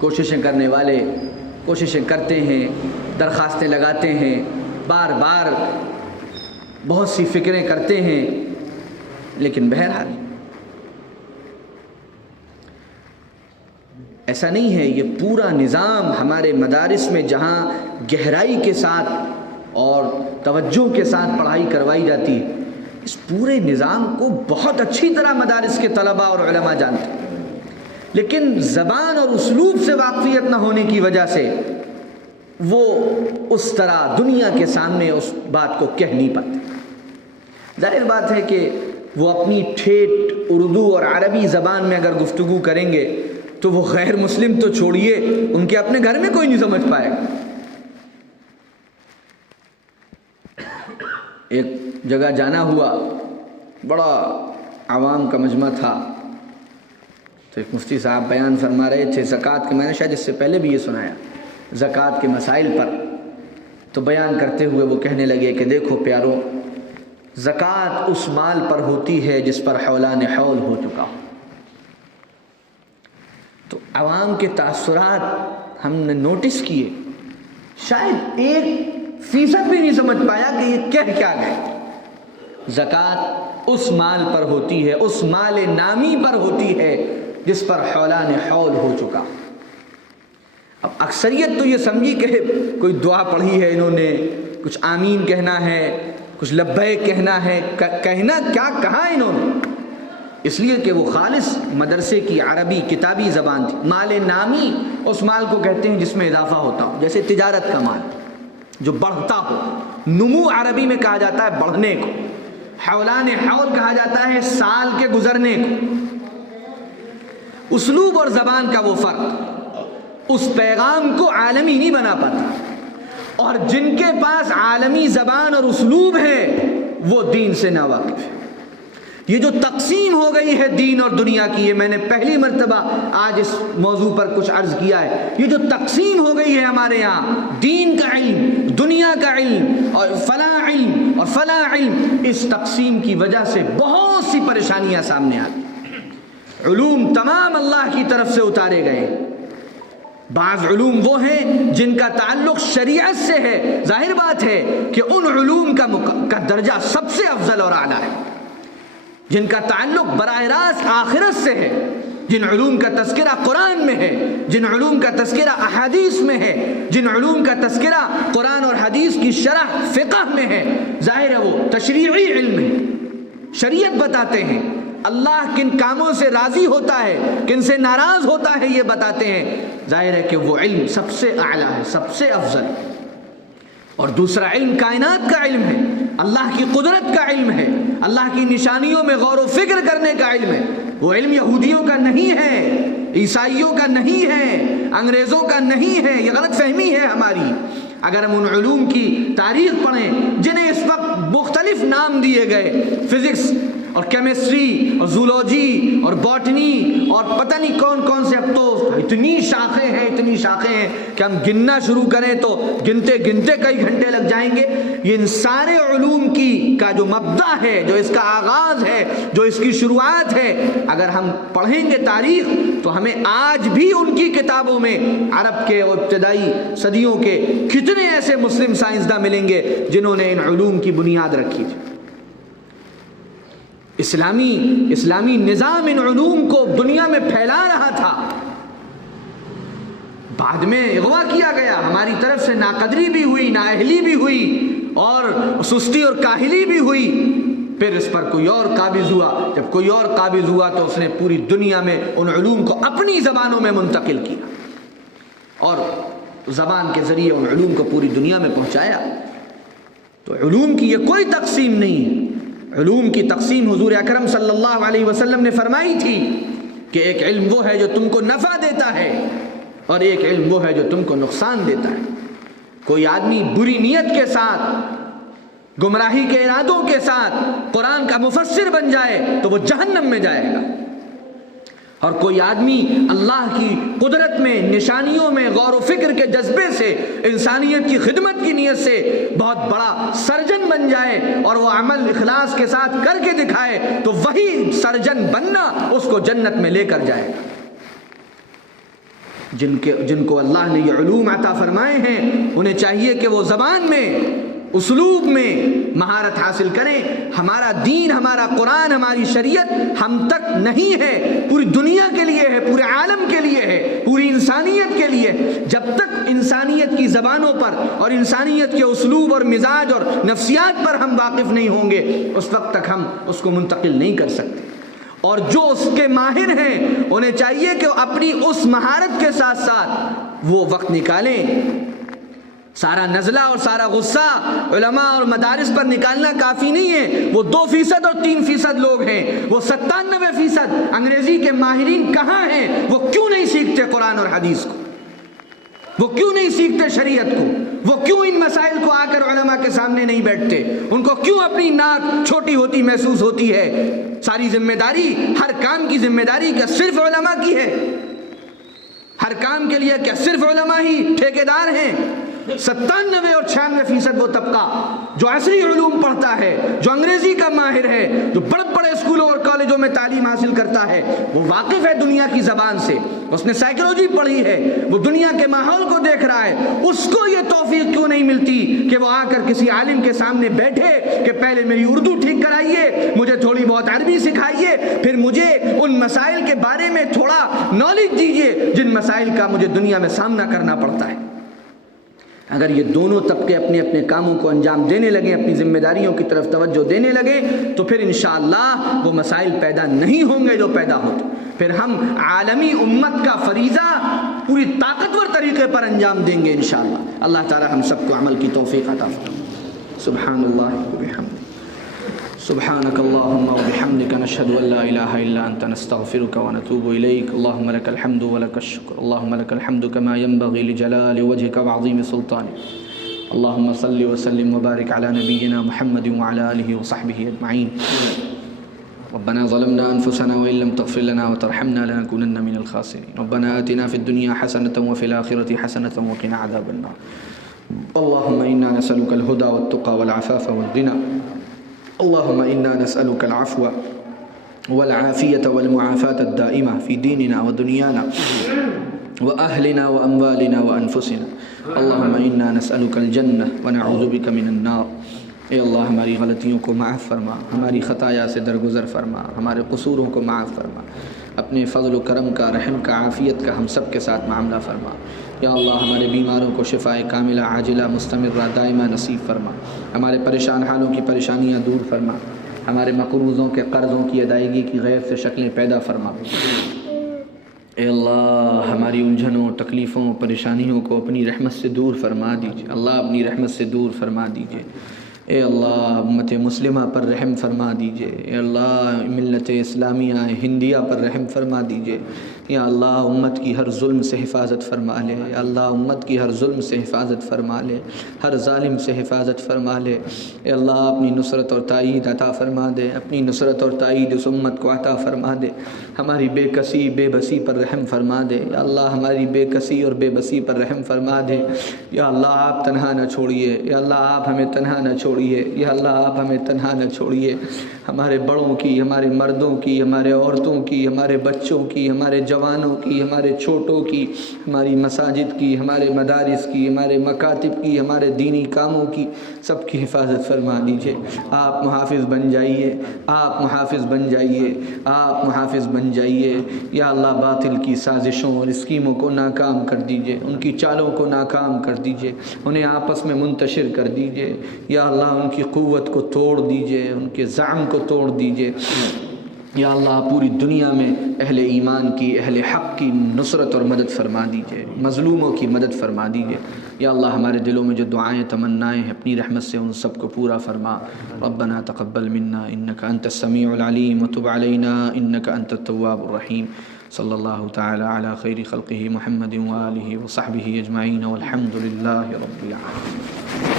کوششیں کرنے والے کوششیں کرتے ہیں، درخواستیں لگاتے ہیں، بار بار بہت سی فکریں کرتے ہیں، لیکن بہرحال ایسا نہیں ہے۔ یہ پورا نظام ہمارے مدارس میں جہاں گہرائی کے ساتھ اور توجہ کے ساتھ پڑھائی کروائی جاتی ہے، اس پورے نظام کو بہت اچھی طرح مدارس کے طلباء اور علماء جانتے ہیں، لیکن زبان اور اسلوب سے واقفیت نہ ہونے کی وجہ سے وہ اس طرح دنیا کے سامنے اس بات کو کہہ نہیں پاتے۔ ظاہر بات ہے کہ وہ اپنی ٹھیٹھ اردو اور عربی زبان میں اگر گفتگو کریں گے تو وہ غیر مسلم تو چھوڑیے، ان کے اپنے گھر میں کوئی نہیں سمجھ پائے گا۔ ایک جگہ جانا ہوا، بڑا عوام کا مجمع تھا، تو ایک مفتی صاحب بیان فرما رہے تھے زکوٰۃ کے، میں نے شاید اس سے پہلے بھی یہ سنایا، زکوٰۃ کے مسائل پر۔ تو بیان کرتے ہوئے وہ کہنے لگے کہ دیکھو پیارو، زکوٰۃ اس مال پر ہوتی ہے جس پر حولان حول ہو چکا ہو۔ تو عوام کے تاثرات ہم نے نوٹس کیے، شاید 1% بھی نہیں سمجھ پایا کہ یہ کہہ کیا گئے۔ زکوٰۃ اس مال پر ہوتی ہے، اس مال نامی پر ہوتی ہے جس پر حولان حول ہو چکا۔ اب اکثریت تو یہ سمجھی کہ کوئی دعا پڑھی ہے انہوں نے، کچھ آمین کہنا ہے، کچھ لبیک کہنا ہے، کہنا کیا کہا انہوں نے، اس لیے کہ وہ خالص مدرسے کی عربی کتابی زبان تھی۔ مال نامی اس مال کو کہتے ہیں جس میں اضافہ ہوتا ہو، جیسے تجارت کا مال جو بڑھتا ہو، نمو عربی میں کہا جاتا ہے بڑھنے کو، حولان حول کہا جاتا ہے سال کے گزرنے کو۔ اسلوب اور زبان کا وہ فرق اس پیغام کو عالمی نہیں بنا پاتا، اور جن کے پاس عالمی زبان اور اسلوب ہے وہ دین سے ناواقف ہے۔ یہ جو تقسیم ہو گئی ہے دین اور دنیا کی، یہ میں نے پہلی مرتبہ آج اس موضوع پر کچھ عرض کیا ہے، یہ جو تقسیم ہو گئی ہے ہمارے یہاں، دین کا علم، دنیا کا علم، اور فلاں علم اور فلاں علم، اس تقسیم کی وجہ سے بہت سی پریشانیاں سامنے آتی۔ علوم تمام اللہ کی طرف سے اتارے گئے، بعض علوم وہ ہیں جن کا تعلق شریعت سے ہے، ظاہر بات ہے کہ ان علوم کا درجہ سب سے افضل اور اعلیٰ ہے، جن کا تعلق براہ راست آخرت سے ہے، جن علوم کا تذکرہ قرآن میں ہے، جن علوم کا تذکرہ احادیث میں ہے، جن علوم کا تذکرہ قرآن اور حدیث کی شرح فقہ میں ہے، ظاہر ہے وہ تشریعی علم ہے، شریعت بتاتے ہیں، اللہ کن کاموں سے راضی ہوتا ہے، کن سے ناراض ہوتا ہے یہ بتاتے ہیں، ظاہر ہے کہ وہ علم سب سے اعلیٰ ہے، سب سے افضل۔ اور دوسرا علم کائنات کا علم ہے، اللہ کی قدرت کا علم ہے، اللہ کی نشانیوں میں غور و فکر کرنے کا علم ہے۔ وہ علم یہودیوں کا نہیں ہے، عیسائیوں کا نہیں ہے، انگریزوں کا نہیں ہے، یہ غلط فہمی ہے ہماری۔ اگر ہم ان علوم کی تاریخ پڑھیں جنہیں اس وقت مختلف نام دیے گئے، فزکس اور کیمسٹری اور زولوجی اور باٹنی اور پتہ نہیں کون کون سے، اب تو اتنی شاخیں ہیں کہ ہم گننا شروع کریں تو گنتے گنتے کئی گھنٹے لگ جائیں گے۔ یہ ان سارے علوم کا جو مبدأ ہے، جو اس کا آغاز ہے، جو اس کی شروعات ہے، اگر ہم پڑھیں گے تاریخ تو ہمیں آج بھی ان کی کتابوں میں عرب کے اور ابتدائی صدیوں کے کتنے ایسے مسلم سائنسداں ملیں گے جنہوں نے ان علوم کی بنیاد رکھی تھی۔ اسلامی نظام ان علوم کو دنیا میں پھیلا رہا تھا، بعد میں اغوا کیا گیا، ہماری طرف سے ناقدری بھی ہوئی، نااہلی بھی ہوئی، اور سستی اور کاہلی بھی ہوئی، پھر اس پر کوئی اور قابض ہوا، جب کوئی اور قابض ہوا تو اس نے پوری دنیا میں ان علوم کو اپنی زبانوں میں منتقل کیا اور زبان کے ذریعے ان علوم کو پوری دنیا میں پہنچایا۔ تو علوم کی یہ کوئی تقسیم نہیں ہے، علوم کی تقسیم حضور اکرم صلی اللہ علیہ وسلم نے فرمائی تھی کہ ایک علم وہ ہے جو تم کو نفع دیتا ہے اور ایک علم وہ ہے جو تم کو نقصان دیتا ہے۔ کوئی آدمی بری نیت کے ساتھ، گمراہی کے ارادوں کے ساتھ قرآن کا مفسر بن جائے تو وہ جہنم میں جائے گا، اور کوئی آدمی اللہ کی قدرت میں، نشانیوں میں غور و فکر کے جذبے سے، انسانیت کی خدمت کی نیت سے بہت بڑا سرجن بن جائے اور وہ عمل اخلاص کے ساتھ کر کے دکھائے تو وہی سرجن بننا اس کو جنت میں لے کر جائے گا۔ جن کو اللہ نے یہ علوم عطا فرمائے ہیں انہیں چاہیے کہ وہ زبان میں، اسلوب میں مہارت حاصل کریں۔ ہمارا دین، ہمارا قرآن، ہماری شریعت ہم تک نہیں ہے، پوری دنیا کے لیے ہے، پورے عالم کے لیے ہے، پوری انسانیت کے لیے۔ جب تک انسانیت کی زبانوں پر اور انسانیت کے اسلوب اور مزاج اور نفسیات پر ہم واقف نہیں ہوں گے، اس وقت تک ہم اس کو منتقل نہیں کر سکتے۔ اور جو اس کے ماہر ہیں انہیں چاہیے کہ اپنی اس مہارت کے ساتھ ساتھ وہ وقت نکالیں۔ سارا نزلہ اور سارا غصہ علماء اور مدارس پر نکالنا کافی نہیں ہے۔ وہ 2% اور 3% لوگ ہیں، وہ 97% انگریزی کے ماہرین کہاں ہیں؟ وہ کیوں نہیں سیکھتے قرآن اور حدیث کو؟ وہ کیوں نہیں سیکھتے شریعت کو؟ وہ کیوں ان مسائل کو آ کر علماء کے سامنے نہیں بیٹھتے؟ ان کو کیوں اپنی ناک چھوٹی ہوتی محسوس ہوتی ہے؟ ساری ذمہ داری، ہر کام کی ذمہ داری کیا صرف علماء کی ہے؟ ہر کام کے لیے کیا صرف علماء ہی ٹھیکیدار ہیں؟ 97 اور 96% وہ طبقہ جو عصری علوم پڑھتا ہے، جو انگریزی کا ماہر ہے، جو بڑے بڑے اسکولوں اور کالجوں میں تعلیم حاصل کرتا ہے، وہ واقف ہے دنیا کی زبان سے، اس نے سائیکولوجی پڑھی ہے، وہ دنیا کے ماحول کو دیکھ رہا ہے۔ اس کو یہ توفیق کیوں نہیں ملتی کہ وہ آ کر کسی عالم کے سامنے بیٹھے کہ پہلے میری اردو ٹھیک کرائیے، مجھے تھوڑی بہت عربی سکھائیے، پھر مجھے ان مسائل کے بارے میں تھوڑا نالج دیجیے جن مسائل کا مجھے دنیا میں سامنا کرنا پڑتا ہے۔ اگر یہ دونوں طبقے اپنے اپنے کاموں کو انجام دینے لگیں، اپنی ذمہ داریوں کی طرف توجہ دینے لگیں، تو پھر انشاءاللہ وہ مسائل پیدا نہیں ہوں گے جو پیدا ہوتے۔ پھر ہم عالمی امت کا فریضہ پوری طاقتور طریقے پر انجام دیں گے انشاءاللہ۔ اللہ تعالی ہم سب کو عمل کی توفیق عطا فرمائے۔ سبحان اللہ وبحمدہ، سبحانك اللهم وبحمدك نشهد ان لا اله الا انت نستغفرك ونتوب اليك اللهم لك الحمد ولك الشكر اللهم لك الحمد كما ينبغي لجلال وجهك وعظيم سلطانك اللهم صل وسلم وبارك على نبينا محمد وعلى اله وصحبه اجمعين ربنا ظلمنا انفسنا وان لم تغفر لنا وترحمنا لنكونن من الخاسرين ربنا آتنا في الدنيا حسنة وفي الآخرة حسنة وقنا عذاب النار اللهم انا نسألك الهدى والتقى والعفاف والغنى اللهم إنا نسألك العفو والعافية والمعافاة الدائمة في ديننا ودنيانا وأهلنا وأموالنا وأنفسنا اللهم إنا نسألك الجنة ونعوذ بك من النار۔ اے اللہ ہماری غلطیوں کو معاف فرما، ہماری خطایا سے درگزر فرما، ہمارے قصوروں کو معاف فرما، اپنے فضل و کرم کا، رحم کا، عافیت کا ہم سب کے ساتھ معاملہ فرما۔ یا اللہ ہمارے بیماروں کو شفائے کاملہ عاجلہ مستمرہ دائمہ نصیب فرما، ہمارے پریشان حالوں کی پریشانیاں دور فرما، ہمارے مقروضوں کے قرضوں کی ادائیگی کی غیر سے شکلیں پیدا فرما۔ اے اللہ ہماری الجھنوں، تکلیفوں، پریشانیوں کو اپنی رحمت سے دور فرما دیجیے، اللہ اپنی رحمت سے دور فرما دیجیے۔ اے اللہ امت مسلمہ پر رحم فرما دیجیے، اے اللہ ملت اسلامیہ ہندیہ پر رحم فرما دیجیے۔ یا اللہ امت کی ہر ظلم سے حفاظت فرما لے، یا اللہ امت کی ہر ظلم سے حفاظت فرما لے، ہر ظالم سے حفاظت فرما لے۔ اے اللہ اپنی نصرت اور تائید عطا فرما دے، اپنی نصرت اور تائید اس امت کو عطا فرما دے۔ ہماری بے کسی بے بسی پر رحم فرما دے، یا اللہ ہماری بے کسی اور بے بسی پر رحم فرما دے۔ یا اللہ آپ تنہا نہ چھوڑیے، یا اللہ آپ ہمیں تنہا نہ چھوڑیے، یا اللہ آپ ہمیں تنہا نہ چھوڑیے۔ ہمارے بڑوں کی، ہمارے مردوں کی، ہمارے عورتوں کی، ہمارے بچوں کی، ہمارے جوانوں کی، ہمارے چھوٹوں کی، ہماری مساجد کی، ہمارے مدارس کی، ہمارے مکاتب کی، ہمارے دینی کاموں کی سب کی حفاظت فرما دیجیے۔ آپ محافظ بن جائیے، آپ محافظ بن جائیے، آپ محافظ بن جائیے۔ یا اللہ باطل کی سازشوں اور اسکیموں کو ناکام کر دیجیے، ان کی چالوں کو ناکام کر دیجیے، انہیں آپس میں منتشر کر دیجیے۔ یا اللہ ان کی قوت کو توڑ دیجیے، ان کے زعم کو توڑ دیجیے۔ یا اللہ پوری دنیا میں اہل ایمان کی، اہل حق کی نصرت اور مدد فرما دیجیے، مظلوموں کی مدد فرما دیجیے۔ یا اللہ ہمارے دلوں میں جو دعائیں تمنائیں ہیں اپنی رحمت سے ان سب کو پورا فرما۔ ربنا تقبل منا انک انت السمیع العلیم وتب علینا انک انت التواب الرحیم۔ صلی اللہ تعالی علی خیر خلقہ محمد وآلہ وصحبہ اجمعین والحمد للہ رب العالمین۔